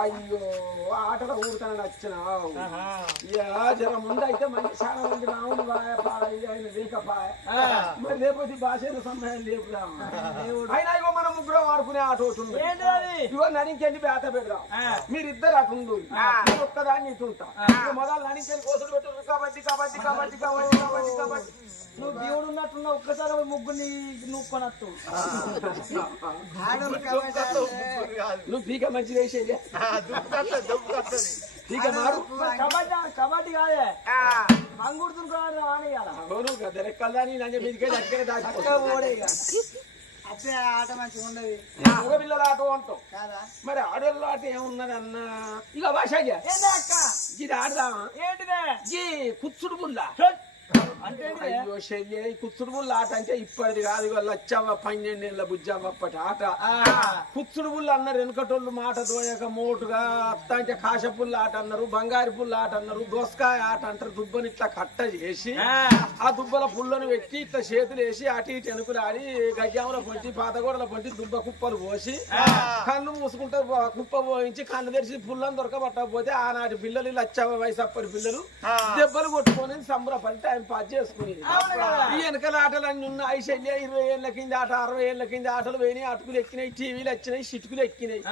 అయ్యో ఆటలో ఊరుతానని వచ్చినావు జర ముందు అయితే మంచి చాలా మంది రావును ఆయన వీకపాయ మరి లేకపోతే భాష సమయం లేపురా అయినా ఇగో మనం ముగ్గురం ఆడుకునే ఆట అవుతుంది ఇగో నడింకెళ్ళి బేత పెడదాం మీరిద్దరు అటు ఉండు ఒక్కదాన్ని ఇటు ఉంటా మొదలు నడింకెళ్ళి కోసలు పెట్టు కబడ్డీ కబడ్డీ కబడ్డీ కబడ్డీ కబడ్డీ కబడ్డీ నువ్వు దేవుడు ఉన్నట్టున్నా ఒక్కసారి ముగ్గురిని నువ్వు కొనట్టు నువ్వు పీక మంచి వేసేది పీక మారు కబడ్డీ కాదే మంగుడుతుని అవును కదా రెక్కల్దాని నంజ మీదికే దగ్గర ఓడే అదే ఆట మంచిగా ఉండదు మగ పిల్లల ఆట అంటాం మరి ఆడోళ్ళ ఆట ఏమున్నది అన్న ఇక భాష ఇది ఆడదామా ఏంటిదే ఈ కుచ్చుడు బుల్ల అయ్యో శల్య ఈ కుచ్చుడు బుల్ల ఆట అంటే ఇప్పటిది కాదు లచ్చవ్వ 12 ఏళ్ళ బుజ్జవ్వ అప్పటి ఆట కుచ్చుడు బుల్ల అన్నారు వెనకటోళ్ళు మాట దోయక మోటుగా అత్త అంటే కాశ పుల్ల ఆట అన్నారు బంగారు పుల్ల ఆట అన్నారు దోసకాయ ఆట అంటారు దుబ్బని ఇట్లా కట్ట చేసి ఆ దుబ్బల పుల్లను పెట్టి ఇట్లా చేతులు వేసి అటు ఇటు వెనుకలు ఆడి గజ్జాముల పొంచి పాతగోడల పొంచి దుబ్బ కుప్పలు పోసి కళ్ళు మూసుకుంటే కుప్ప పోయించి కళ్ళు తెరిచి పుల్లను దొరకబట్టకపోతే ఆనాటి పిల్లలు లచ్చవ్వ వయసు అప్పటి పిల్లలు దెబ్బలు కొట్టుకొని సంబరపడి టైం పాస్ చేసుకుని ఈ వెనకల ఆటలన్నీ ఉన్నాయి శల్య 20 ఏళ్ళ కింద ఆట 60 ఏళ్ళ కింద ఆటలు పోయినాయి అటుకులు ఎక్కినాయి టీవీలు వచ్చినాయి చిటుకులు ఎక్కినాయి